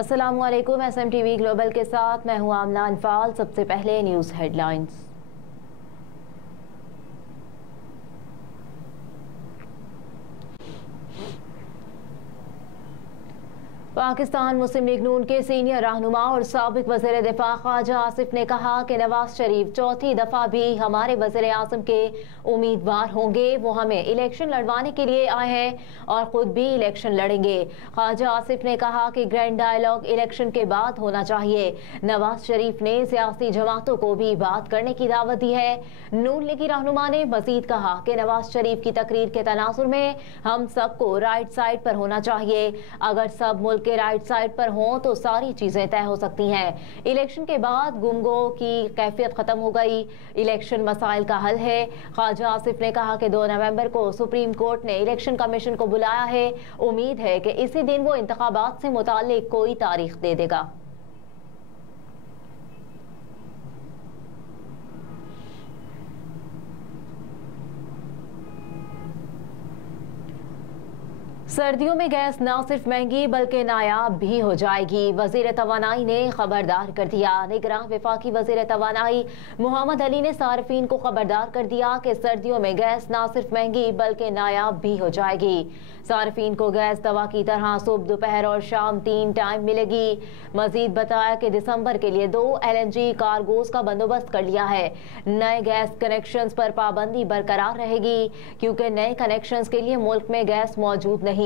अस्सलामुअलैकुम। SMTV global के साथ मैं हूं आमना अनफाल। सबसे पहले न्यूज़ हेडलाइंस। पाकिस्तान मुस्लिम लीग नून के सीनियर रहनुमा और साबिक वज़ीर दिफा ख्वाजा आसिफ ने कहा कि नवाज शरीफ चौथी दफा भी हमारे वज़ीर आज़म के उम्मीदवार होंगे। वो हमें इलेक्शन लड़वाने के लिए आए हैं और खुद भी इलेक्शन लड़ेंगे। ख्वाजा आसिफ ने कहा कि ग्रैंड डायलॉग इलेक्शन के बाद होना चाहिए। नवाज शरीफ ने सियासी जमातों को भी बात करने की दावत दी है। नून लीगी रहनुमा ने मजीद कहा कि नवाज शरीफ की तकरीर के तनाजुर में हम सबको राइट साइड पर होना चाहिए। अगर सब मुल्क के राइट साइड पर हों तो सारी चीजें तय हो सकती हैं। इलेक्शन के बाद गुमगो की कैफियत खत्म हो गई। इलेक्शन मसाइल का हल है। ख्वाजा आसिफ ने कहा कि 2 नवंबर को सुप्रीम कोर्ट ने इलेक्शन कमीशन को बुलाया है। उम्मीद है कि इसी दिन वो इंतखाबात से मुताल्लिक कोई तारीख दे देगा। सर्दियों में गैस न सिर्फ महंगी बल्कि नायाब भी हो जाएगी। वजीर तवानाई ने खबरदार कर दिया। निगरान वफाकी वजीर तवानाई मोहम्मद अली ने सार्फिन को खबरदार कर दिया कि सर्दियों में गैस न सिर्फ महंगी बल्कि नायाब भी हो जाएगी। सार्फिन को गैस दवा की तरह सुबह, दोपहर और शाम 3 टाइम मिलेगी। मजीद बताया कि दिसंबर के लिए 2 LNG कार्गोज का बंदोबस्त कर लिया है। नए गैस कनेक्शंस पर पाबंदी बरकरार रहेगी क्योंकि नए कनेक्शंस के लिए मुल्क में गैस मौजूद नहीं।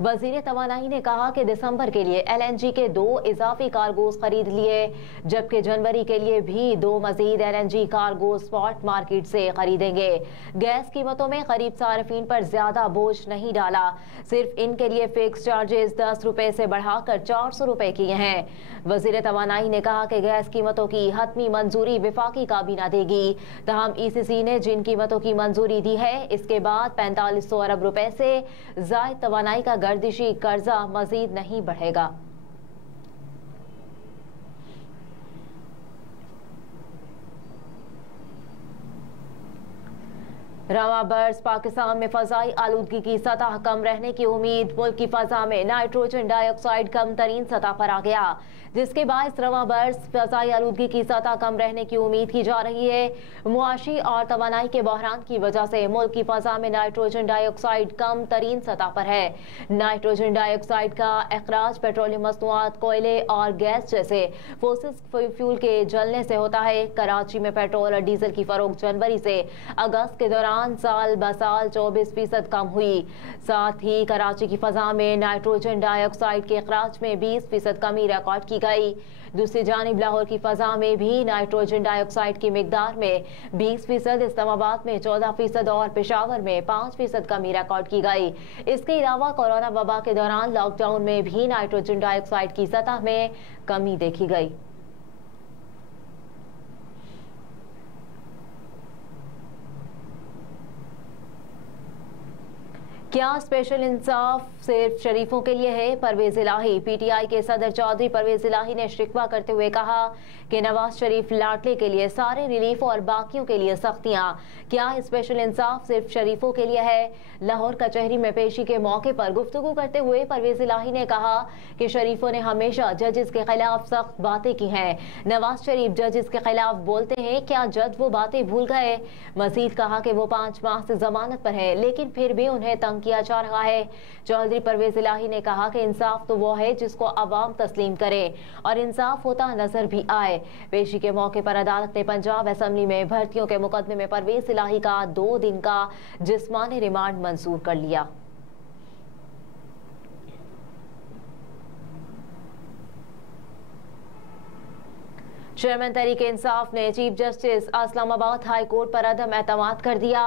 वजीर तवानाई ने कहा कि दिसंबर के लिए LNG के 2 इजाफी कार्गोज खरीद लिए, जबकि जनवरी के लिए भी 2 मजीद LNG कार्गोज स्पॉट मार्केट से खरीदेंगे। गैस कीमतों में करीब सार्फिन पर ज्यादा बोझ नहीं डाला। सिर्फ इनके लिए फिक्स चार्जेस 10 रुपए से बढ़ाकर 400 रुपए किए हैं। वजीर तवानाई ने कहा कि गैस कीमतों की हतमी मंजूरी विफाकी काबीना देगी। तहम ECC ने जिन कीमतों की मंजूरी दी है इसके बाद 4500 अरब रुपए से जायद तवानाई का गर्दिशी कर्जा मजीद नहीं बढ़ेगा। रवा बर्स पाकिस्तान में फजाई आलूदगी की सतह कम रहने की उम्मीद। मुल्क की फजा में नाइट्रोजन डाइऑक्साइड कम तरीन सतह पर आ गया, जिसके बायस रवा बर्स फजाई आलूदगी की सतह कम रहने की उम्मीद की जा रही है। मुआशी और तवानाई के बहरान की वजह से मुल्क की फजा में नाइट्रोजन डाइऑक्साइड कम तरीन सतह पर है। नाइट्रोजन डाइऑक्साइड का अखराज पेट्रोलियम मसनूआत, कोयले और गैस जैसे फोसिल फ्यूल के जलने से होता है। कराची में पेट्रोल और डीजल की फरोख्त जनवरी से अगस्त के दौरान साल ब साल 24% कम हुई। साथ ही कराची की फजा में नाइट्रोजन डाइऑक्साइड के अखराज में 20% कमी रिकॉर्ड की गई। दूसरी जानिब लाहौर की फजा में भी नाइट्रोजन डाइऑक्साइड की मिकदार में 20%, इस्लामाबाद में 14% और पेशावर में 5% कमी रिकॉर्ड की गई। इसके अलावा कोरोना वबा के दौरान लॉकडाउन में भी नाइट्रोजन डाइऑक्साइड की सतह में कमी देखी गई। क्या स्पेशल इंसाफ सिर्फ शरीफों के लिए है? परवेज इलाही। PTI के सदर चौधरी परवेज इलाही ने शिकवा करते हुए कहा कि नवाज शरीफ लाडले के लिए सारे रिलीफ और बाकियों के लिए सख्तियां। क्या स्पेशल इंसाफ सिर्फ शरीफों के लिए है? लाहौर कचहरी में पेशी के मौके पर गुफ्तगू करते हुए परवेज इलाही ने कहा कि शरीफों ने हमेशा जजेस के खिलाफ सख्त बातें की हैं। नवाज शरीफ जजेस के खिलाफ बोलते हैं, क्या जज वो बातें भूल गए? मजीद कहा कि वो 5 माह से जमानत पर है लेकिन फिर भी उन्हें तंग किया जा रहा है। चौधरी परवेज इलाही ने कहा कि इंसाफ तो वो है जिसको अवाम तस्लीम करे और इंसाफ होता नजर भी आए। पेशी के मौके पर अदालत ने पंजाब असेंबली में भर्तियों के मुकदमे में परवेज इलाही का 2 दिन का जिस्मानी रिमांड मंजूर कर लिया। चेयरमैन तहरीक इंसाफ ने chief justice Islamabad high court पर अदम एतमाद कर दिया।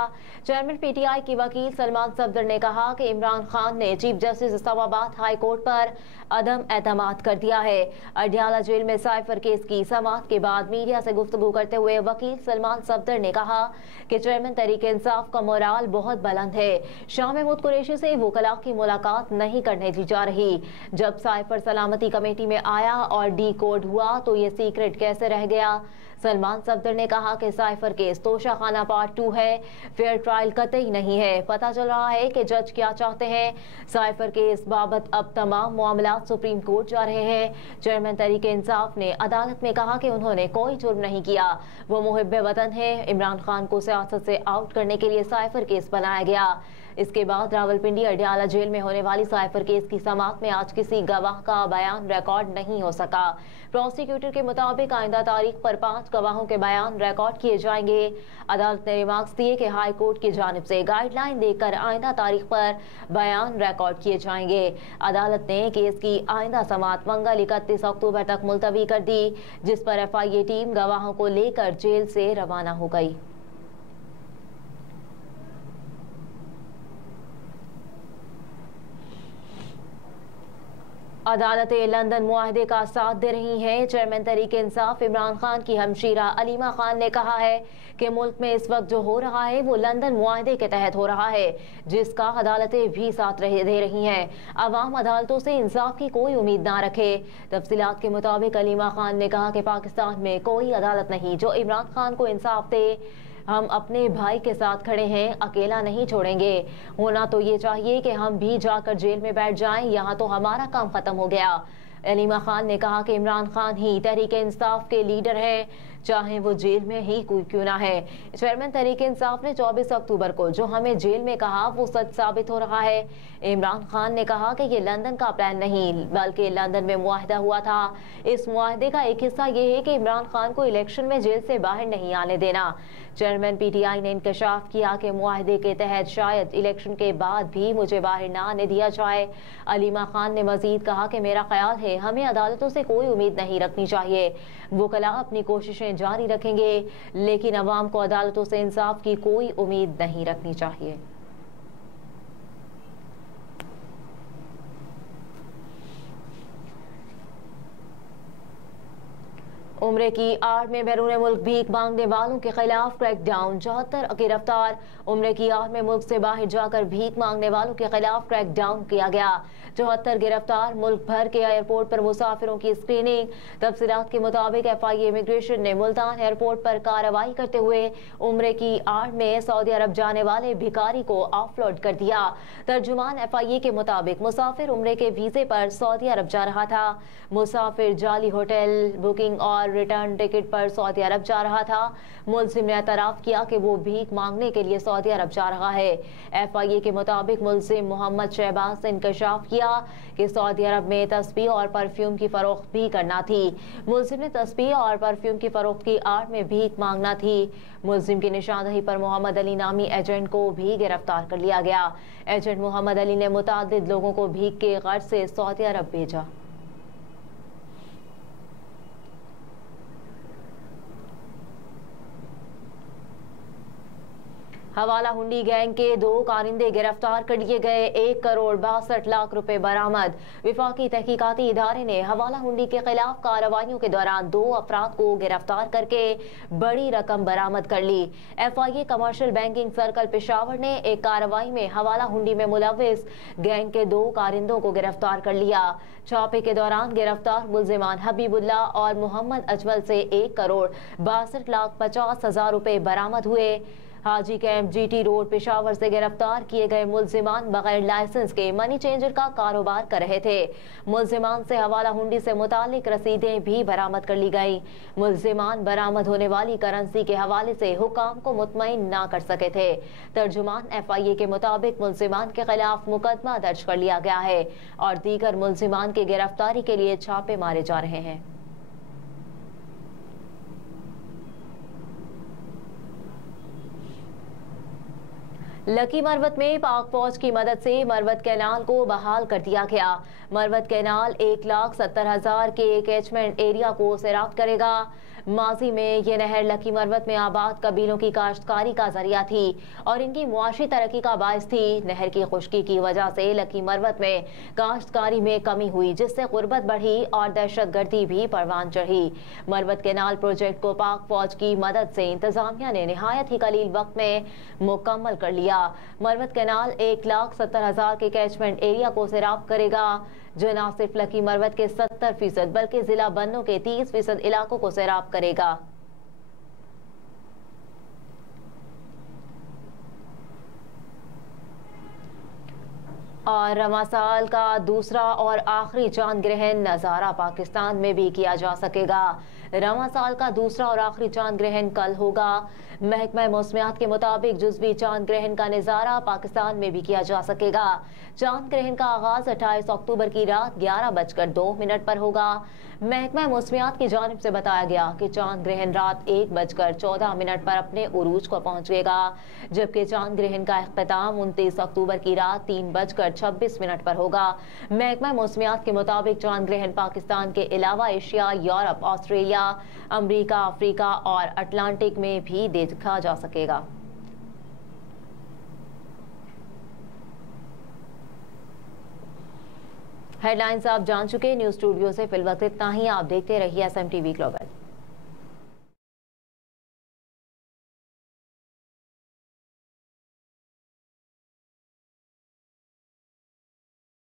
चेयरमैन PTI की वकील सलमान सफदर ने कहा कि इमरान खान ने chief justice Islamabad high court पर अदम एतमाद कर दिया है। अडियाला जेल में साइफर केस की समाअत के बाद मीडिया से गुफ्तगू करते हुए वकील सलमान सफदर ने कहा कि चेयरमैन तहरीक इंसाफ का मोराल बहुत बुलंद है। शाह महमूद कुरैशी से वकला की मुलाकात नहीं करने दी जा रही। जब साइफर सलामती कमेटी में आया और डी कोड हुआ तो ये सीक्रेट कैसे रह गया? सलमान सफदर ने कहा कि साइफर केस तोशाखाना पार्ट 2 है, फेयर ट्रायल कतई नहीं है। पता चल रहा है कि जज क्या चाहते हैं। साइफर केस बाबत अब तमाम मामला सुप्रीम कोर्ट जा रहे हैं। चेयरमैन तहरीक इंसाफ ने अदालत में कहा कि उन्होंने कोई जुर्म नहीं किया, वो मुहिब्बे वतन है। इमरान खान को सियासत से आउट करने के लिए साइफर केस बनाया गया। इसके बाद रावलपिंडी अडयाला जेल में होने वाली साइफर केस की समाअत में आज किसी गवाह का बयान रिकॉर्ड नहीं हो सका। प्रोसिक्यूटर के मुताबिक आइंदा तारीख पर 5 गवाहों के बयान रिकॉर्ड किए जाएंगे। अदालत ने रिमार्क्स दिए कि हाई कोर्ट की जानिब से गाइडलाइन देकर आइंदा तारीख पर बयान रिकॉर्ड किए जाएंगे। अदालत ने केस की आइंदा समाअत मंगल 31 अक्टूबर तक मुलतवी कर दी, जिस पर FIA टीम गवाहों को लेकर जेल से रवाना हो गई। अदालतें लंदन मुआहदे का साथ दे रही हैं। चेयरमैन तहरीक इंसाफ इमरान खान की हमशीरा अलीमा खान ने कहा है कि मुल्क में इस वक्त जो हो रहा है वो लंदन मुआहदे के तहत हो रहा है, जिसका अदालतें भी साथ दे रही हैं। अवाम अदालतों से इंसाफ की कोई उम्मीद ना रखे। तफसीलात के मुताबिक अलीमा खान ने कहा कि पाकिस्तान में कोई अदालत नहीं जो इमरान खान को इंसाफ दे। हम अपने भाई के साथ खड़े हैं, अकेला नहीं छोड़ेंगे। होना तो ये चाहिए कि हम भी जाकर जेल में बैठ जाएं, यहाँ तो हमारा काम खत्म हो गया। अलीमा खान ने कहा कि इमरान खान ही तहरीक इंसाफ के लीडर हैं, चाहे वो जेल में ही कोई क्यों ना है। चेयरमैन तहरीक इंसाफ ने 24 अक्टूबर को जो हमें जेल में कहा वो सच साबित हो रहा है। इमरान खान ने कहा कि ये लंदन का प्लान नहीं बल्कि लंदन में मुआहदा हुआ था। इस मुआहदे का एक हिस्सा ये है कि इमरान खान को इलेक्शन में जेल से बाहर नहीं आने देना। चेयरमैन PTI ने इंकशाफ किया कि मुआहदे के तहत शायद इलेक्शन के बाद भी मुझे बाहर ना आने दिया जाए। अलीमा खान ने मजीद कहा कि मेरा ख्याल है हमें अदालतों से कोई उम्मीद नहीं रखनी चाहिए। वकला अपनी कोशिशें जारी रखेंगे, लेकिन अवाम को अदालतों से इंसाफ की कोई उम्मीद नहीं रखनी चाहिए। उम्रे की आड़ में बैरून मुल्क भीख मांगने वालों के खिलाफ क्रैकडाउन। 74 गिरफ्तार। उम्रे की आड़ में मुल्क से बाहर जाकर भीख मांगने वालों के खिलाफ क्रैकडाउन किया गया। 74 गिरफ्तार। मुल्क भर के एयरपोर्ट पर मुसाफिरों की स्क्रीनिंग। तफसीलात के मुताबिक FIA इमिग्रेशन ने मुल्तान एयरपोर्ट पर कार्रवाई करते हुए उम्रे की आड़ में सऊदी अरब जाने वाले भिखारी को ऑफलोड कर दिया। तर्जुमान FIA के मुताबिक मुसाफिर उम्रे के वीजे पर सऊदी अरब जा रहा था। मुसाफिर जाली होटल बुकिंग और रिटर्न टिकट पर सऊदी अरब जा रहा था। मुलजिम ने एतराफ़ किया कि वो भीख मांगने के लिए सऊदी अरब जा रहा है। FIA के मुताबिक मुलजिम मोहम्मद शहबाज ने इंकशाफ किया कि सऊदी अरब में तस्बीह और परफ्यूम की फरोख्त भी करना थी। मुलजिम ने तस्बीह और परफ्यूम की फरोख्त की आड़ में भीख मांगना थी। मुलजिम की निशानदही पर मोहम्मद अली नामी एजेंट को भी गिरफ्तार कर लिया गया। एजेंट मोहम्मद अली ने मुतादिद लोगों को भीख के गर्ज से सऊदी अरब भेजा। हवाला हुंडी गैंग के 2 कारिंदे गिरफ्तार कर लिए गए। 1 करोड़ 62 लाख रुपए बरामद। विफाकी तहकीकाती इदारे ने हवाला हुंडी के खिलाफ कार्रवाइयों के दौरान 2 अफराद को गिरफ्तार करके बड़ी रकम बरामद कर ली। FIA commercial banking circle Peshawar ने एक कार्रवाई में हवाला हुंडी में मुलविस गैंग के 2 कारिंदों को गिरफ्तार कर लिया। छापे के दौरान गिरफ्तार मुलजिमान हबीबुल्ला और मोहम्मद अजमल से 1 करोड़ 62 लाख 50 हजार रुपए बरामद हुए। हाजी कैंप GT रोड पेशावर से गिरफ्तार किए गए मुलजिमान बगैर लाइसेंस के मनी चेंजर का कारोबार कर रहे थे। मुलजिमान से हवाला हुंडी से मुतालिक रसीदें भी बरामद कर ली गई। मुलजिमान बरामद होने वाली करेंसी के हवाले से हुकाम को मुतमईन ना कर सके थे। तर्जुमान FIA के मुताबिक मुलजिमान के खिलाफ मुकदमा दर्ज कर लिया गया है और दीगर मुलजिमान की गिरफ्तारी के लिए छापे मारे जा रहे हैं। लकी मरवत में पाक फौज की मदद से मरवत कैनाल को बहाल कर दिया गया। मरवत कैनाल 1,70,000 के कैचमेंट एरिया को सैराब करेगा। माजी में ये नहर लकी मरवत में आबाद कबीलों की काश्तकारी का जरिया थी और इनकी मुआशी तरक्की का बायस थी। नहर की खुश्की की वजह से लकी मरवत में काश्तकारी में कमी हुई, जिससे गुर्बत बढ़ी और दहशतगर्दी भी परवान चढ़ी। मरवत कैनाल प्रोजेक्ट को पाक फौज की मदद से इंतजामिया ने निहायत ही कलील वक्त में मुकम्मल कर लिया। मरवत कैनाल 1,70,000 के कैचमेंट एरिया को सैराब करेगा, जो न सिर्फ लकी मरवत के 70% बल्कि जिला बन्नों के 30% इलाकों को सैराब करेगा। और रवां साल का दूसरा और आखिरी चांद ग्रहण नज़ारा पाकिस्तान में भी किया जा सकेगा। रवां साल का दूसरा और आखिरी चांद ग्रहण कल होगा। महकमा मौसमियात के मुताबिक जुज़वी चांद ग्रहण का नज़ारा पाकिस्तान में भी किया जा सकेगा। चांद ग्रहण का आगाज 28 अक्टूबर की रात 11:02 पर होगा। महकमा मौसमियात की जानिब से बताया गया कि चांद ग्रहण रात 1:14 पर अपने उरूज को पहुंचेगा, जबकि चांद ग्रहण का इख्तिताम 29 अक्टूबर की रात 3:26 पर होगा। महकमा मौसमियात के मुताबिक चांद ग्रहण पाकिस्तान के अलावा एशिया, यूरोप, ऑस्ट्रेलिया, अमरीका, अफ्रीका और अटलांटिक में भी देखा जा सकेगा। हेडलाइंस आप जान चुके। न्यूज़ स्टूडियो से फिलवक्त इतना ही। आप देखते रहिए SMTV ग्लोबल।